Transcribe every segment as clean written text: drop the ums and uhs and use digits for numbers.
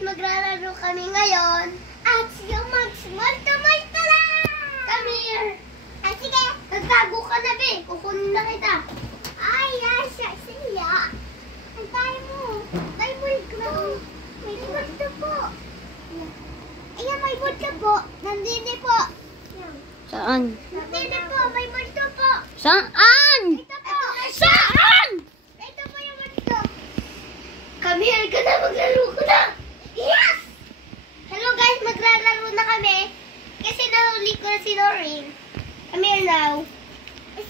maglalaro kami ngayon. At yung mag-multo-multo lang! Come here! Ah, sige! Nagtago ka na, be! Kukunin na kita. Ay, yasya siya. Ang tayo mo. May multo. May multo po. Ayan, may multo po. Nandini po. Saan? Nandini po. May multo po. Saan? Ito po. Saan? Ito po yung multo. Come here ka na. Maglaro ko na. Yes! Hello guys, maglalaro na kami. Kasi nahuli ko na si Noreen. Come here now.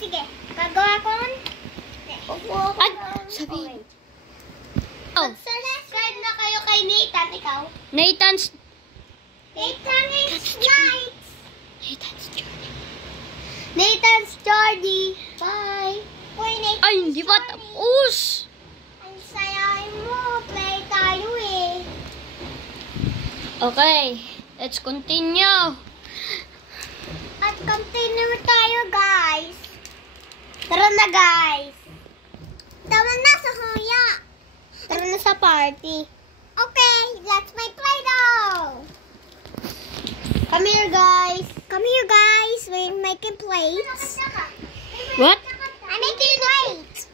Sige, gagawa ko. Upo ako. Ay, sabihin. Oh, Mag-subscribe na kayo kay Nathan. Ikaw? Nathan's Lights. Nathan's journey. Nathan's Jordy. Bye. Uy, Nathan's Ay, hindi pa tapos. Ang saya mo. Play tayo eh. Okay, let's continue. At continue tayo, guys. Tara na, guys. Tara na sa hoya. Tara na sa party. Okay, let's make Play-Doh. Come here, guys. Come here, guys. We're making plates. What? I'm making plates.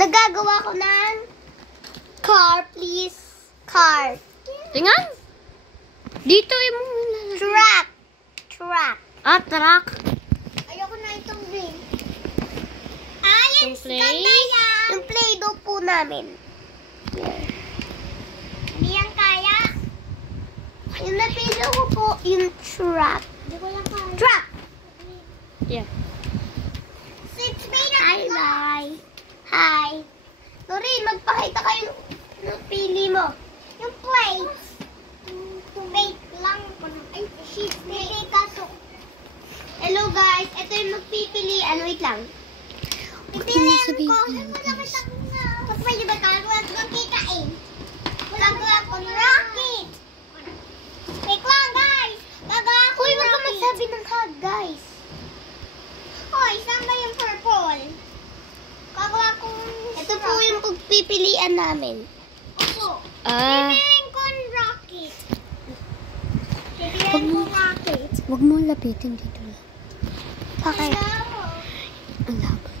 Nagagawa ko ng car, please. Car. Tingnan. Dito yung Truck. Truck. truck. Ayoko na itong green. Yung play? Yung Play-Doh po namin. Hindi yan kaya. Yung napili ko po, yung truck. Hindi ko lang kaya. Truck! Yeah. Hi, bye. Hi. Noreen, magpakita kayo ng pili mo. Yung plates. Wait lang. Ay, she's pili kaso. Hello guys, ito yung magpipilian. Wait lang. Pipilian ko. Pag may iba ka, huwag mo kita eh. Gagawa ko ng rocket. Wait lang guys. Gagawa ko ng rocket. Uy, wag ka magsabi ng hug guys. Hoy, saan ba yung purple? Gagawa ko. Ito po yung pagpipilian namin. Opo. Pipiliin ko ng rocket. Pipiliin ko rocket. Wag mo lapitin dito lang. Okay. Ang laban.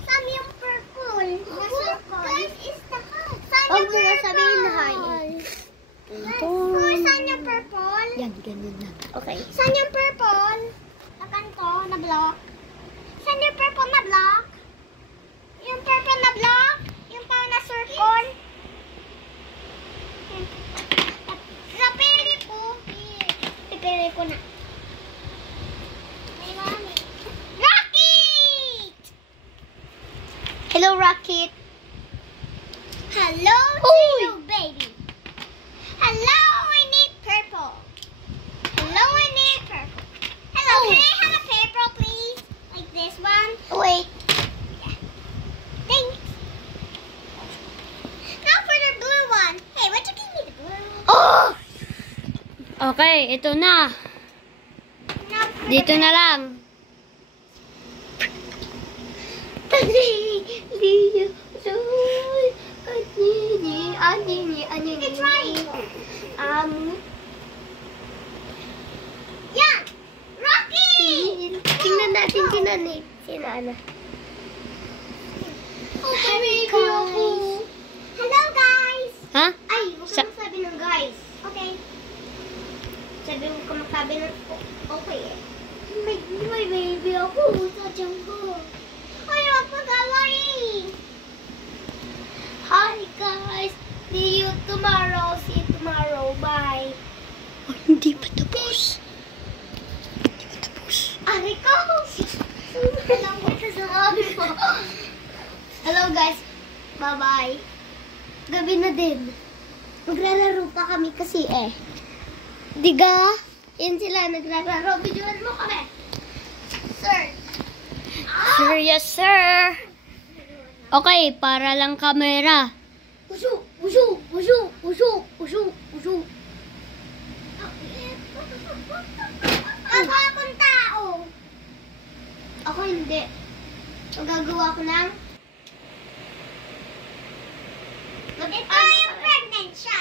Saan yung purple? Guys, is the hug. Saan yung purple? Huwag mo sabihin na high. Hoy, saan yung purple? Yan, ganyan na. Okay. Saan yung purple? Na kanto, na block. Saan yung purple na block? Yung purple na block? Yung parang na circle? Napili ko. Pipili ko na. Rocket! Hello, Rocket. Hello to you, baby. Hello, I need purple. Hello, I need purple. Hello, can I have a purple, please? Like this one? Wait. Yeah. Thanks. Now for the blue one. Hey, why don't you give me the blue? Oh! Okay, ito na. Now for Dito the na lang. Yan! Rocky! Tingnan natin si Nana. Oh, baby ako. Hello, guys! Ha? Ay, huwag ka magsabi ng guys. Okay. Sabi mo ka magsabi ng okay eh. May baby ako sa tiyan ko. Ay, huwag mag-alay. Hi, guys. See you tomorrow. See you tomorrow. Bye. Oh, hindi pa tapos. Hindi pa tapos. Ari ko! Alam ko sa sabi mo. Hello guys. Bye-bye. Gabi na din. Maglalaro pa kami kasi eh. Diga? Yan sila naglalaro. Videoan mo kami. Sir. Sir, yes sir. Okay, para lang kamera. Usu! Usu! Usu! Usu! Usu! Usu! Ako akong tao. Ako hindi. Magagawa ko ng... Ito yung pregnant siya.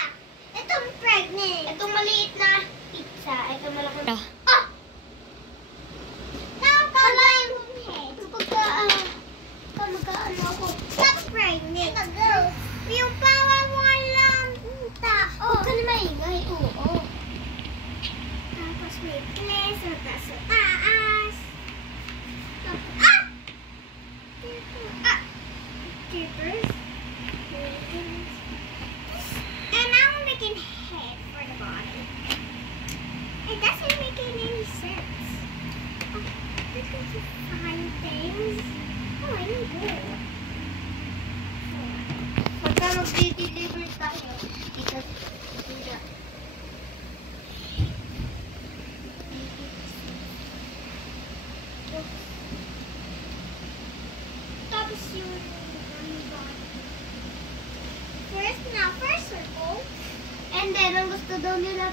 And then, ang gusto daw nila,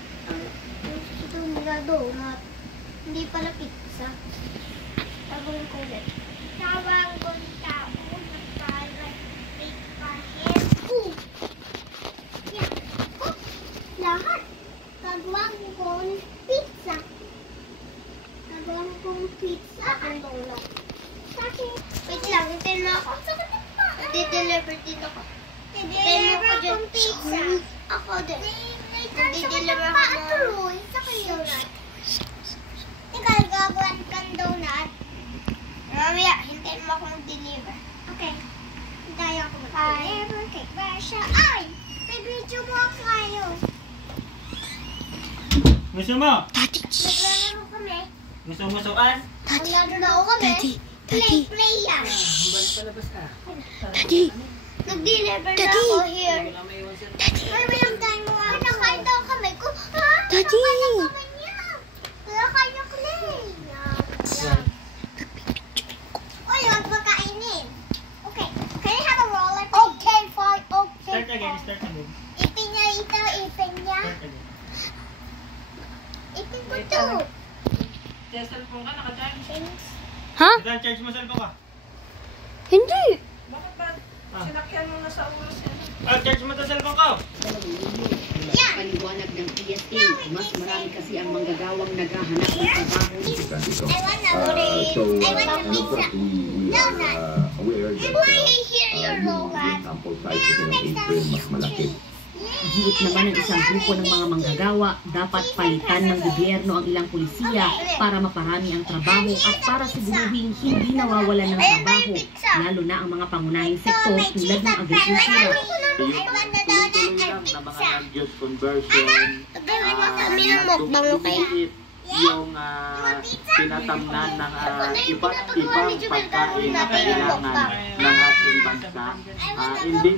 donut. Hindi pala pizza. Tawag ko ulit. Tawag ko tao na para pizza. Yeah. Lahat. Tawag ko pizza. Tawag ko pizza and donut. Wait lang, hintayin mo ako. Di-deliver din ako. Di-deliver akong pizza. Ako din. Di-deliver ako ng donut. Ikaw, gagawan kang donut. Mamaya, hintayin mo ako mag-deliver. Okay. Hintayin ako mag-deliver. Cake ba siya? Ay! May video mo ako ngayon. Gusto mo? Daddy, Naglalaro kami. Gusto mo suan? Naglalaro kami. Daddy, Play yan. Daddy, Nag-deliver na Daddy. ako here. Daddy, Ay, walang time mo. Nakain daw kami. Ha? Daddy. Nakain kami niya. Nakain na clay. Uy, huwag pakainin. Okay. Can I have a roller? Okay, fine. Okay. Start again, start again. Ipin niya ito. Ipin niya. Start again. Ipin ko to. Kaya cellphone ka, naka-charge. ha? Naka-charge mo cellphone ka. Hindi. Bakit ba? Sinakyan mo na sa ulo siya. Charge mo to cellphone ka. Yan. Paliwanag ng PSA, mas marami kasi ang manggagawang naghahanap ng trabaho. I want a burrito. I want a pizza. Donut. Why I hear your robot? Giit naman ng isang grupo ng mga manggagawa, dapat palitan ng gobyerno ang ilang pulisiya para maparami ang trabaho at para siguruhin hindi nawawalan ng trabaho, lalo na ang mga pangunahing sektor tulad ng agrikultura. I want the donut and pizza. Youth conversion, Gawin mo kami ng mukbang, okay? yung tinatamnan ng iba't ibang pagkain na kailangan ng ating bansa. Hindi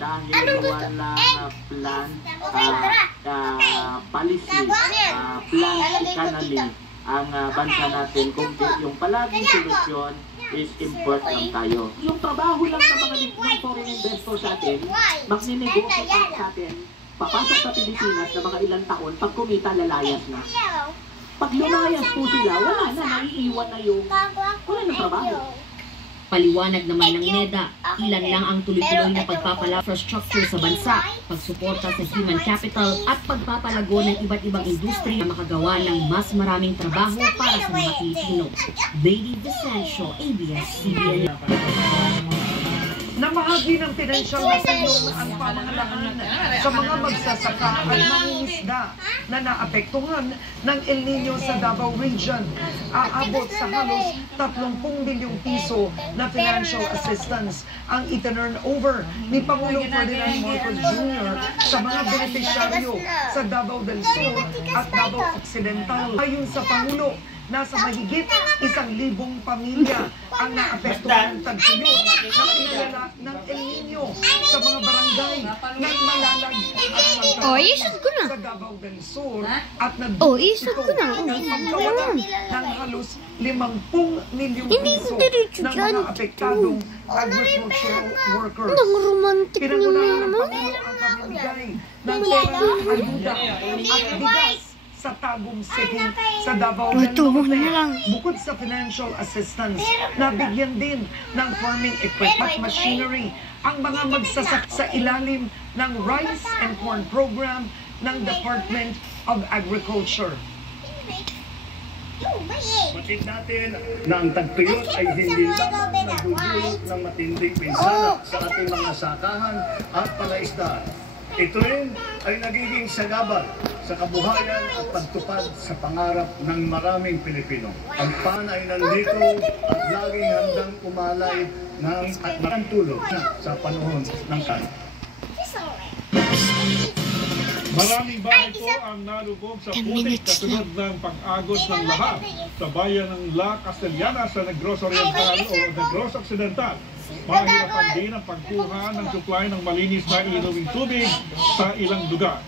dahil walang plan, policy, plan economy ang bansa natin, kundi yung palaging solusyon is import lang tayo. Yung trabaho lang ng mga foreign investors sa atin, magninegosyo pa sa atin, papasok sa Pilipinas na mga ilang taon, pag kumita, lalayas na. Pag lumayas po sila, wala na, naiiwan na yung, wala na trabaho. Paliwanag naman ng NEDA, ilan lang ang tuloy-tuloy na pagpapala infrastructure sa bansa, pagsuporta sa human capital at pagpapalago ng iba't ibang industry na makagawa ng mas maraming trabaho para sa mga Pilipino. Lady Vicencio, ABS-CBN. Namahagi ng pinansyal na tulong ang pamahalaan sa mga magsasaka at mangingisda na naapektuhan ng El Nino sa Davao Region. Aabot sa halos 30 bilyong piso na financial assistance ang itinurn over ni Pangulong Ferdinand Marcos Jr. sa mga benepisyaryo sa Davao del Sur at Davao Occidental. Ayon sa Pangulo, nasa mahigit 1,000 pamilya ang naapektuhan ng tagsunod na pinalala ng El Nino sa mga barangay ng Malalag at isod ko na. sa Davao del Sur at Isod ko na. ng pagkawalan ng halos 50 milyong Hindi piso ko diretso ng dyan. mga apektadong agricultural workers. Ang romantic Pinangunahan ng naman. Pangulo ang pamimigay ng perang ayuda at bigas sa Tagum City sa Davao del Tubo na Norte. lang. Bukod sa financial assistance, nabigyan din ng farming equipment machinery ang mga magsasak sa ilalim ng Rice and Corn Program ng Department of Agriculture. Batid natin na ang tagtuyot ay hindi lamang nagdudulot ng matinding pinsala sa ating mga sakahan at palaisdaan. Ito rin ay nagiging sagabal sa kabuhayan at pagtupad sa pangarap ng maraming Pilipino. Ang PAN ay nandito at laging handang umalay at makantulong sa panahon ng kanan. Maraming bahay po ang nalubog sa putik kasunod ng pag-agos ng lahar sa bayan ng La Castellana sa Negros Oriental o Negros Occidental. Mahirapan din ang pagkuha ng supply ng malinis na inuming tubig sa ilang lugar.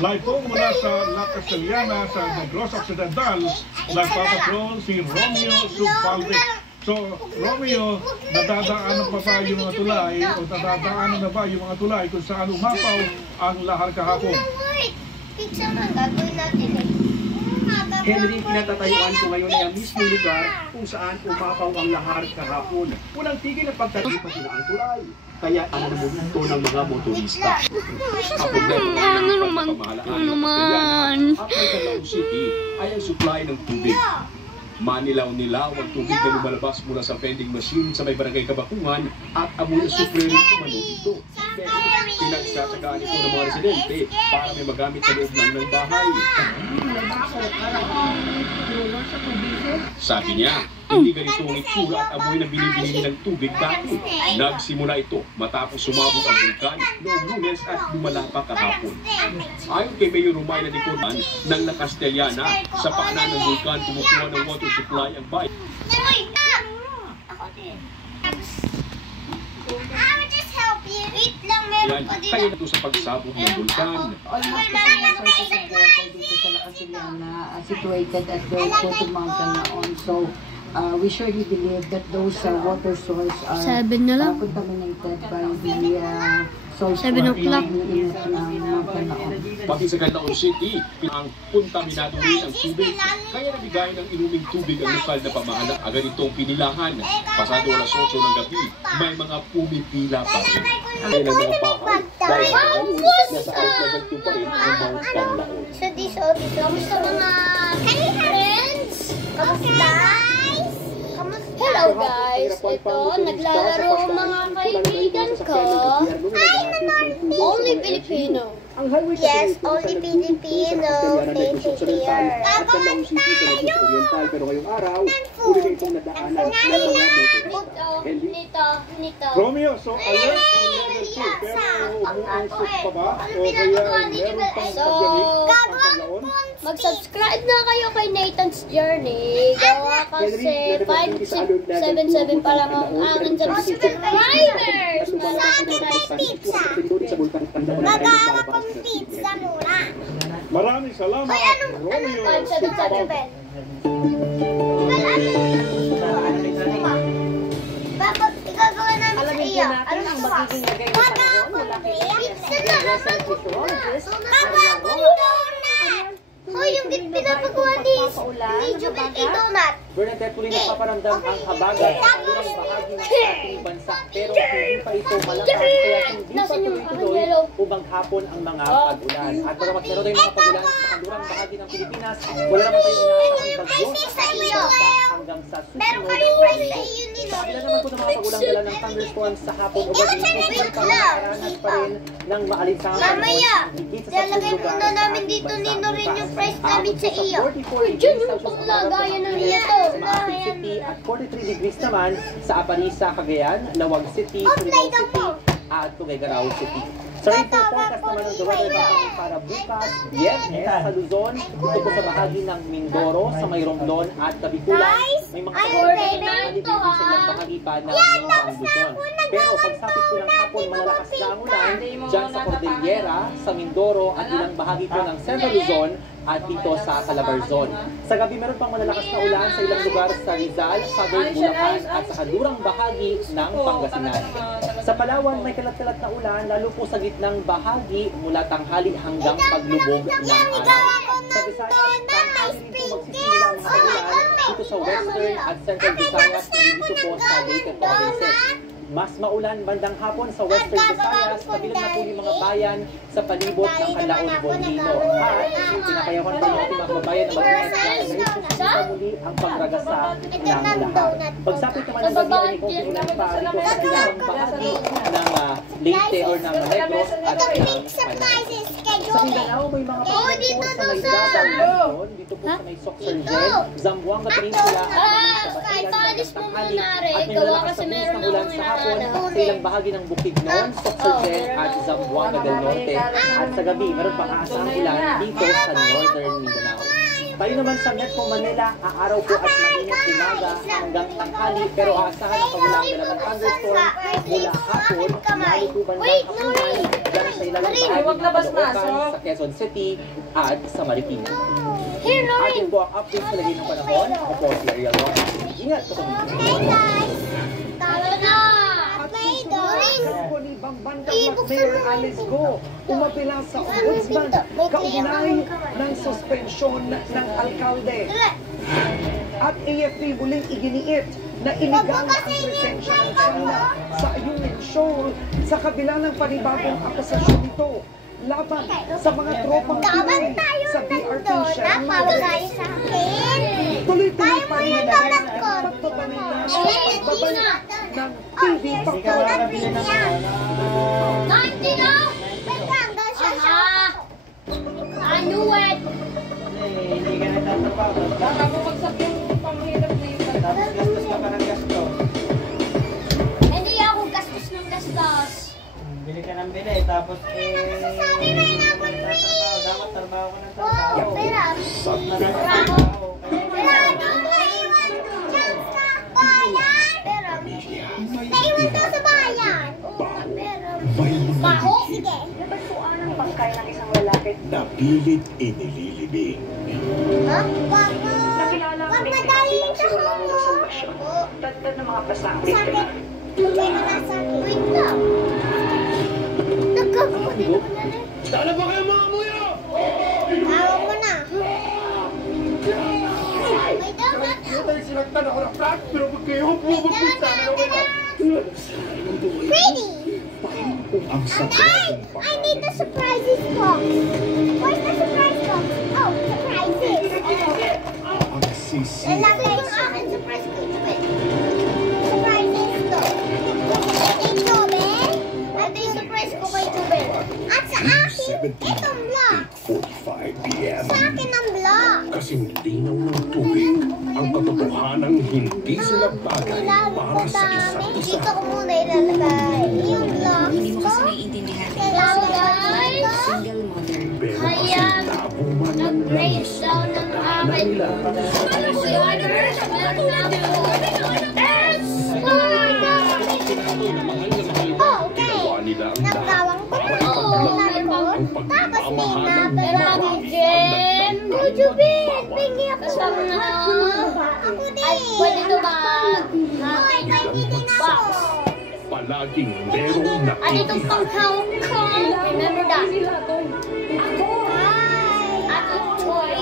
Live po mula sa La Castellana sa Negros Occidental, nagpapatrol si Romeo Subvalde. So, Romeo, nadadaanan pa ba yung mga tulay o nadadaanan na ba yung mga tulay kung saan umapaw ang lahar kahapon? pizza na, gagawin natin eh. Henry, kinatatayuan ko ngayon ay ang mismo lugar kung saan umapaw ang lahar kahapon. Walang tigil na pagtatay pati na ang tulay. Kaya ang namuhinto ng mga motorista. Ang problema ng pagpapamahalaan ng Castellana at Calao City ay ang supply ng tubig. Manilaw-nilaw ang tubig na lumalabas mula sa vending machine sa may barangay Kabakungan at amoy na supre rin kumano dito. Pinagsasagaan ito ng mga residente para may magamit sa loob lang ng bahay. Sabi niya, hindi ganito ang itsura at amoy na binibili ng tubig dati. Nagsimula ito matapos sumabog ang vulkan noong Lunes at lumala pa kahapon. Ayon kay Mayor Rumayla Nicolan ng La Castellana, sa paanan ng vulkan kumukuha ng water supply ang bayan. Yan, kaya ito sa pagsabog ng vulkan. Almost dito sa La Castellana, situated at the Coto Mountain naon. So, we surely believe that those water sources are contaminated by the source 7 o'clock. Pati sa Calao City, ang kontaminado rin ang tubig. Kaya nabigay ng inuming tubig ang lokal na pamahala. Agad itong pinilahan. Pasado alas 8 ng gabi, may mga pumipila pa rin. Kaya ng mga bahay, dahil sa ngayon, nasa outlet 2 pa rin ang Mount Canlaon. Kamusta mga friends? Kamusta? Hello guys! Ito, naglalaro mga kaibigan ko. Only Filipino. Yes, only Filipino. Here. Gagawin tayo! Pero ngayong araw, Food. uli na itong nadaanan ng mga motorista. Nito. Romeo, so alert ang level 2, pero umuusok pa ba? O kaya meron pang pagyanig ang Canlaon? Mag-subscribe na kayo kay Nathan's Journey. Gawa kasi 577 pa lang ang aking subscribers. Sa akin ay pizza. Magawa kong pizza muna. Maraming salamat, Romeo. Bakit igagawa namin sa iyo? Ano ang magiging lagay ng panahon mula kay pizza na. Gagawa kong donut. Hoy, yung pinapagawa ni Jubel kay donut. Bernadette, tuloy napaparamdam ang habagat sa kanurang bahagi ng ating bansa. Pero hindi pa ito malakas, kaya hindi pa tuloy-tuloy umaghapon ang mga pag-ulan. At bagamat meron tayong mga pag-ulan sa kanurang bahagi ng Pilipinas, wala naman tayong inaasang bagyo sa ating bansa hanggang sa susunod na linggo. Sa kabila naman po ng mga pag-ulang dala ng thunderstorms sa hapon o gabi, posibleng pa makakaranas pa rin ng maalinsangang panahon higit sa 10 lugar sa ating bansa. Namin sa iyo. Diyan yung paglagayan ng ito. Sa Pasig City at 43 degrees naman sa Aparisa, Cagayan, Lawag City, Surigao City at Tuguegarao City. Sa rainfall forecast naman ng The Weather Company para bukas, Biyernes sa Luzon, ito po sa bahagi ng Mindoro, sa may Romblon at Kabikulan. May mga pag-ulan sa ilang bahagi pa ng Luzon. Pero pagsapit po ng hapon, malalakas na ang ulan dyan sa Cordillera, sa Mindoro at ilang bahagi po ng Central Luzon at dito sa Calabarzon. Sa gabi, meron pang malalakas na ulan sa ilang lugar sa Rizal, Southern Bulacan at sa kanlurang bahagi ng Pangasinan. Sa Palawan, may kalat-kalat na ulan lalo po sa gitnang bahagi mula tanghali hanggang paglubog ng araw. Sa Visayas, tanghali rin po magsisimula ang mga ulan dito sa Western at Central Visayas na dito po sa Leyte provinces. Mas maulan bandang hapon sa Western Visayas, kabilang na po yung mga bayan sa palibot ng Canlaon, Bondino. At pinakayawan pa ng ating mga babayan na mag-ingat sa muli ang pagragasa ng lahat. Pagsapit naman ng gabi ay konti ulan pa dito sa ilang bahagi ng Leyte or ng Negros at ng Canlaon. Sa Mindanao, may mga pagkakas po sa may Davao, dito po sa may Soxergen, Zamboanga Peninsula at sa Basilan ng tanghali at may malalakas na buhos ng ulan sa hapon sa ilang bahagi ng Bukidnon, Soxergen at Zamboanga del Norte. At sa gabi, meron pang aasahang ulan dito sa Northern Mindanao. Tayo naman sa Metro Manila, aaraw po at mainit umaga hanggang tanghali, pero aasahan ang pagulang dala ng thunderstorm mula hapon, lalo po bandang hapunan dyan sa ilang bahagi ng Caloocan, sa Quezon City at sa Marikina. Atin po ang update sa lagay ng panahon. Ako po si Ariel Ross. Ingat po sa video. Hey guys! Tara na! Ako ni Bambandang Mayor Alice Go, umapila sa ombudsman kaugnay ng suspensyon ng alkalde. At AFP muling iginiit na iligang ang presensya ng China sa Ayungin Shoal sa kabila ng panibagong akusasyon nito laban sa mga tropang Pinoy sa BRT Sierra Madre. Tuloy-tuloy pa rin ang pagtatanim ng pagbabalik ng TV pagkawalan. I knew it! Hindi ka nagtatrabaho. Baka mo magsak yung panghirap na yun. Tapos gastos ka pa ng gasto. Hindi ako gastos ng gastos. Bili ka ng bili, tapos Sabi mo yun ako dapat trabaho ka ng trabaho. Pera. Trabaho. Naiwan dyan sa bayan. Pera. Naiwan daw sa bayan. Pera. Baho? Sige. Nabagsuan ang bangkay ng isang lalaki. Napilit inililibing. Ha? Wag mo. Nakilala Wag ang madaling sa ng salvasyon. Dagdag ng mga pasang Sakit. Kaya na sakit. Wait lang. Nagkakunin ako na rin. Dala ba kayo mga muyo? Tawag mo na. May dagat. Tayo sinagtan ako ng prank, pero pag kayo bumubukit sa akin, Pretty. ang Ay! I need the surprises box. Where's the surprise box? Oh, surprises. ang sisi. Lalagay ko sa akin surprise ko. Surprises to. Kay Tube. Ito yung surprise ko kay Tube. At sa akin, itong block. 45 p.m. Sa akin ang block. Kasing linaw ng tubig ang katotohanan hindi sila bagay para sa isa't isa. Dito ko muna ilalagay yung blocks Hindi mo ko. kasi naiintindihan. Kailangan guys. Single mother. Pero kasi labo man ng langis Down ng akin. Ano ko yun? Oh, okay. Nagkawang ko tapos may nabalabi din. Jujubin! Pingi ako. Ako din. Ay, pwede ito ba? Ay, pwede din ako. palaging merong Ano itong pang-Hong Kong? Remember that? Ako, Toy.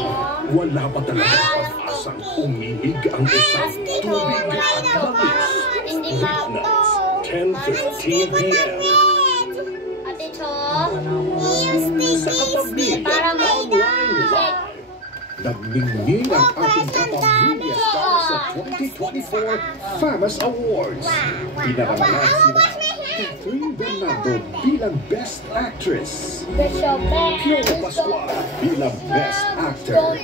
wala pa talaga pag-asang umibig ang isang tubig at langis. Hindi pa ako. 10:15 p.m. At ito, Sa katabi para may nagningning ang ating kapamilya star sa 2024 Famous Awards. Pinaralan sina Catherine Bernardo bilang Best Actress, Piolo Pascual bilang Best Actor,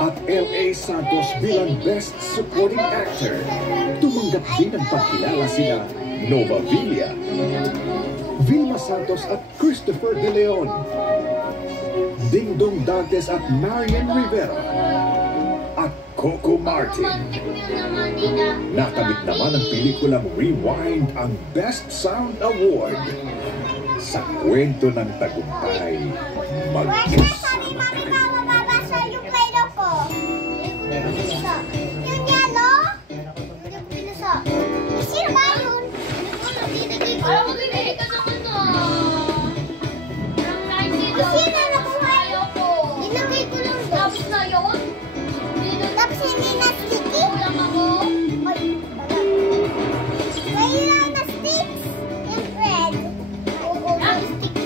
at L.A. Santos bilang Best Supporting Actor. Tumanggap din ang pagkilala sina Nova Villa, Vilma Santos at Christopher De Leon, Dingdong Dantes at Marian Rivera, at Coco Martin. Nakamit naman ang pelikulang Rewind ang Best Sound Award. Sa kwento ng tagumpay, magkasama tayo. Mababasa yung Play-Doh ko. Yung yellow? Hindi ko pinasa. Sino ba yun? Parang magbibigay ka ng ano. Sino na nakuha ko? Dinagay ko lang. Tapos na yun? Tapos hindi na sticky? Kulang ako. Ay, wala. Wala na sticks. Yung bread. Oo, may sticky.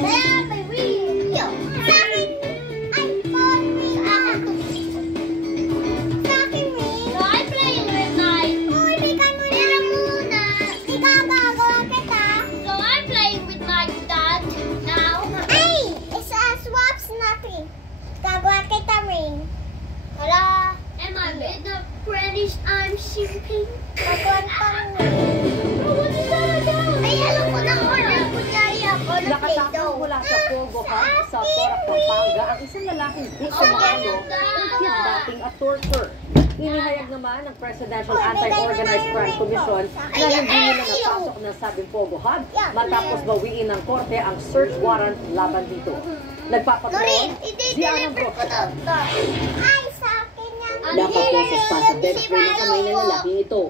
Kaya may wheel. Sa akin, ay, sa akin ring. So, I'm playing with mine. Uy, may ganun. Pero muna, ikagagawa kita. So, I'm playing with my dad now. Ay! Isa swaps natin. Gagawa kita ring. Hala. Am I with the British I'm shipping? Gagawa pang ay, alam ko na order ko dyan ako na Nakatapos mula sa Pogo Hub sa Porac, Pampanga ang isang lalaking di umano ng kidnapping at torture. Inihayag naman ng Presidential Anti-Organized Crime Commission na hindi nila napasok ng sabing Pogo Hub matapos bawiin ng korte ang search warrant laban dito. Nagpapatrol si Anang Broca. Ay, sa akin yan. Napaposas pa sa bed frame ng kamay ng lalaking ito.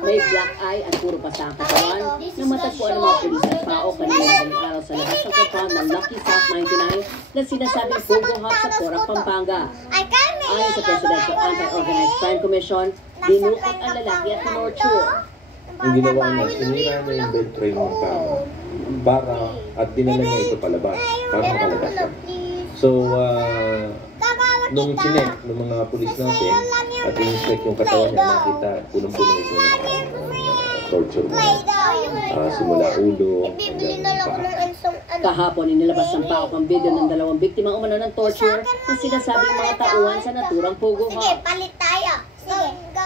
May black eye at puro pasa ang katawan na matagpuan ng mga pulis at PAO kanina madaling araw sa labas ng compound ng Lucky South 99 na sinasabing Pogo Hub sa Porac, Pampanga. Ayon sa Presidential Anti-Organized Crime Commission, dinukot ang lalaki at tinorture. Ang ginawa niya, sinira niya yung bed frame ng kama para at dinala niya ito palabas para makalabasan. So, nung chinek ng mga pulis natin at in-inspect yung katawan niya, nakita punong-puno ito torture mo. Simula ulo, hanggang paa. Kahapon, inilabas ng PAO ang video ng 2 biktima umano ng torture na sinasabing mga tauhan sa naturang Pogo Hub. Palit tayo.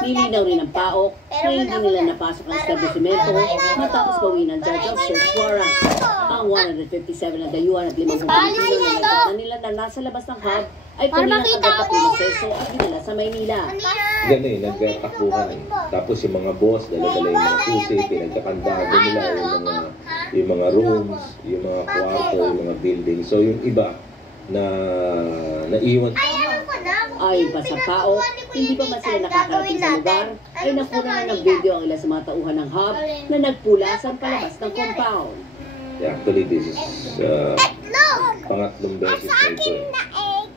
Nilinaw rin ng PAO na hindi nila napasok ang establishmento matapos bawi ng judge ang search warrant. Ang 157 na dayuhan at 5 Pilipino na nagtat na nila na nasa labas ng hub ay pinilakagad ako ng seso at dinala sa Maynila. Ganun nagtakbuhan eh. Tapos yung mga boss, dala-dala yung mga susi, pinagkakandago nila yung mga rooms, yung mga kwarto, yung mga building. So yung iba na naiwan. Ayon pa sa PAO, hindi pa man sila nakakarating sa lugar, ay nakuna na ng video ang ilan sa mga tauhan ng hub na nagpulasan palabas ng compound. Actually, this is pangatlong beses na ito eh.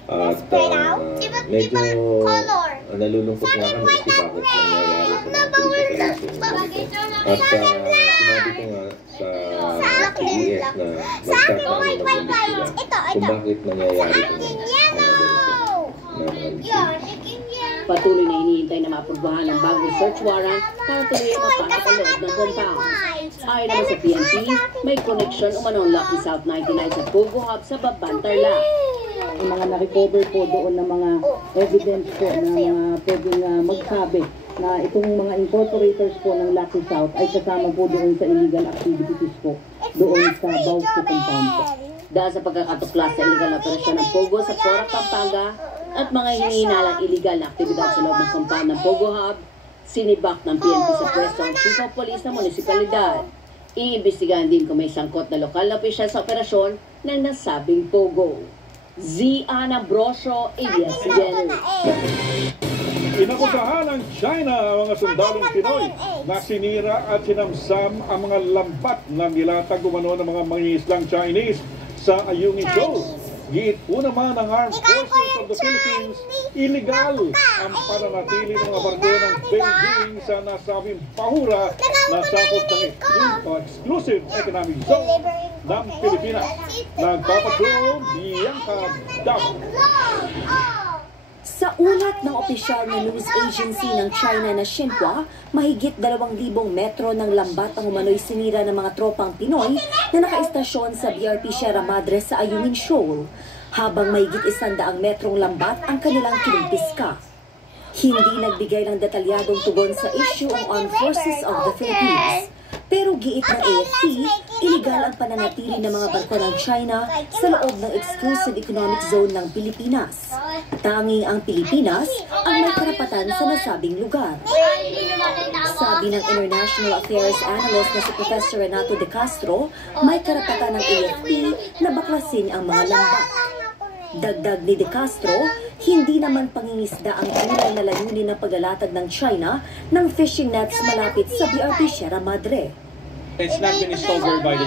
At medyo nalulungkot nga kami kasi bakit nangyayari sa mga police operation. At sinabi ko nga sa PES na magkakaroon ng kumbis sila kung bakit nangyayari ito na Patuloy na hinihintay na maaprubahan ng bagong search warrant para tuloy ang pagpasok sa loob ng compound. Ayon naman sa PNP, may connection umano ang Lucky South 99 sa Pogo Hub sa Babantarlac. Yung mga na-recover po doon ng mga evidence po na mga pwedeng magsabi na itong mga incorporators po ng Lucky South ay kasama po doon sa illegal activities po doon sa Bauxo compound po. Dahil sa pagkakatuklas sa illegal na operasyon ng Pogo sa Porac, Pampanga at mga hinihinalang illegal na aktibidad sa loob ng compound ng Pogo Hub, sinibak ng PNP sa pwesto ang Chief of Police ng munisipalidad. Iimbestigahan din kung may sangkot na lokal na opisyal sa operasyon ng nasabing Pogo. Zian Ambrosio, ABS-CBN. Inakusahan ng China ang mga sundalong Pinoy na sinira at sinamsam ang mga lambat na nilatag umano ng mga mangingislang Chinese sa Ayungin Shoal. Giit po naman ng Armed Forces of the Philippines, illegal ang pananatili ng mga barko ng Beijing sa nasabing pahura na sakop ng exclusive economic zone ng Pilipinas. Nagpapatrol, Bianca Damo. Sa ulat ng opisyal na news agency ng China na Xinhua, mahigit 2,000 metro ng lambat ang umano'y sinira ng mga tropang Pinoy na nakaistasyon sa BRP Sierra Madre sa Ayungin Shoal, habang mahigit 100 metrong lambat ang kanilang kinumpiska. Hindi nagbigay ng detalyadong tugon sa issue ang Armed Forces of the Philippines. Pero giit ng AFP, iligal ang pananatili ng mga barko ng China sa loob ng exclusive economic zone ng Pilipinas. Tanging ang Pilipinas ang may karapatan sa nasabing lugar. Sabi ng International Affairs Analyst na si Professor Renato De Castro, may karapatan ng AFP na baklasin ang mga lambat. Dagdag ni De Castro, hindi naman pangingisda ang tunay na layunin ng paglalatag ng China ng fishing nets malapit sa BRP Sierra Madre. It's not been installed by the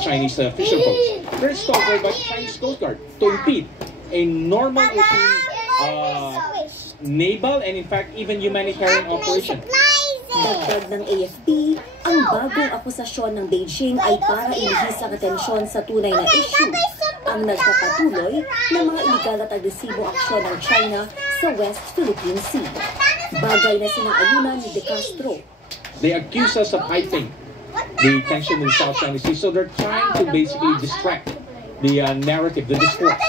Chinese fisher folks. They're installed by the Chinese Coast Guard to impede a normal routine naval and in fact even humanitarian operation. Dagdag ng AFP, ang bagong akusasyon ng Beijing ay para ilihis ang atensyon sa tunay na issue, ang nagpapatuloy ng mga iligal at agresibong aksyon ng China sa West Philippine Sea. Bagay na sinang-ayunan ni De Castro. They accuse us of hyping the tension in the South China Sea, so they're trying to basically distract the narrative, the discourse,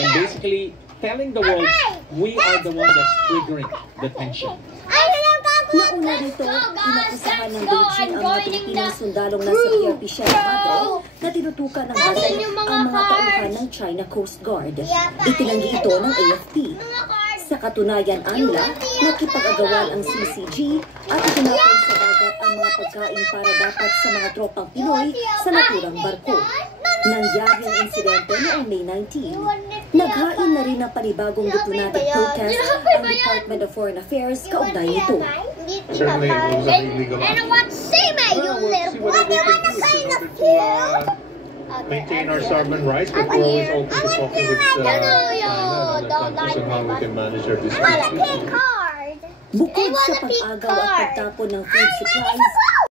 and basically telling the world we are the one that's triggering the tension. Nauna dito, inakusahan ng Beijing ang mga Pilipinang sundalong nasa BRP Sierra Madre na tinutukan ng bala ang mga tauhan ng China Coast Guard. Itinanggi ito ng AFP. Sa katunayan anila, nakipag-agawan ang CCG at itinapon sa dagat ang mga pagkain para dapat sa mga tropang Pinoy sa naturang barko. Nangyari ang insidente noong May 19. Naghain na rin ng panibagong diplomatic protest ang Department of Foreign Affairs kaugnay nito. certainly it was an illegal And act. what Sime, you Well, we'll little see boy, what you we wanna can do play in the order field? to maintain our sovereign rights, but we're always open to talking with China and other countries on how we can manage our I want a disputes. pink card. Bukod I want sa a pink pag-agaw at card. pagtapon ng food supplies,